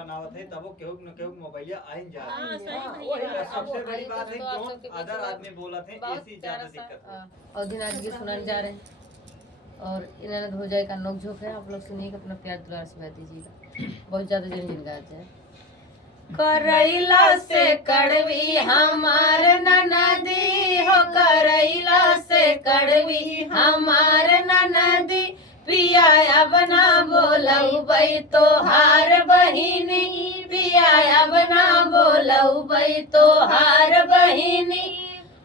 बनावत है तब वो केहू न केहू मोबाइल आइन जा हाँ, सही हाँ, भैया। वही अब सबसे बड़ी भाई बात है तो आप जो सबके बीच अदर में आदमी बोलत है बहुत ऐसी प्यारा ज्यादा सा दिक्कत है। और दिन आज के सुनाने जा रहे हैं और इन्होंने हो जाए का नोक झोंक है। आप लोग सुनिए अपना प्यार दुलार से बता दीजिएगा। बहुत ज्यादा जन गा जाए। करैला से कड़वी हमार ननदी हो, करैला से कड़वी हमार ननदी, पिया अब ना बोलऊ बई तोहार बहिनी, पिया अब ना बोलऊ बई तोहार बहिनी,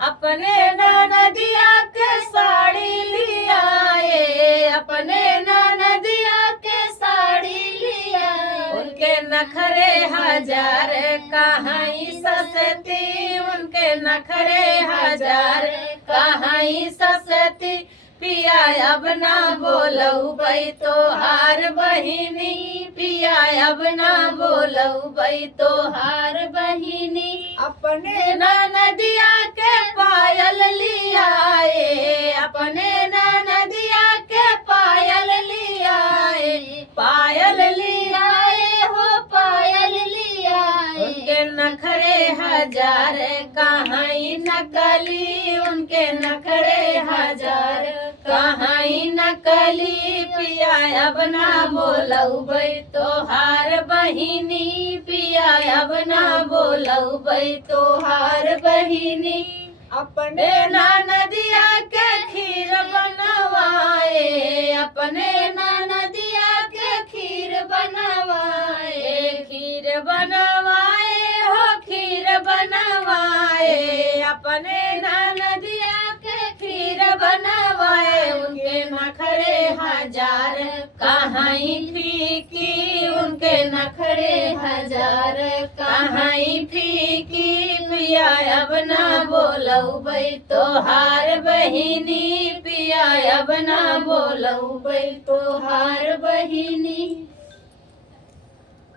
अपने ननदिया के साड़ी लियाए, अपने ननदिया के साड़ी लियाए, उनके नखरे हजार कहाई सस्ती, उनके नखरे हजार कहाई सस्ती, पिया अब ना बोलऊ बई तोहार बहिनी, पिया अब ना बोलऊ बई तोहार बहिनी, अपने ननदिया के पायल लियाए, अपने ननदिया के पायल लियाए, पायल लियाए हो पायल लियाए, उनके नखरे हजार कहाई नकली, उनके नखरे हजार कहाई नकली, पिया अब ना बोलऊ बई तोहार बहिनी, पिया अब ना बोलऊ बई तोहार बहिनी, अपने ननदिया के खीर बनवाए, अपने ननदिया के खीर बनवाए, खीर बनवाए हो खीर बनवाए, अपने ननदिया के खीर बनवाए, उनके नखरे हजार कहाई फीकी, उनके नखरे हजार कहाई फीकी, पिया अब ना बोलऊ बई तोहार बहिनी, पिया अब ना बोलऊ बई तोहार बहिनी।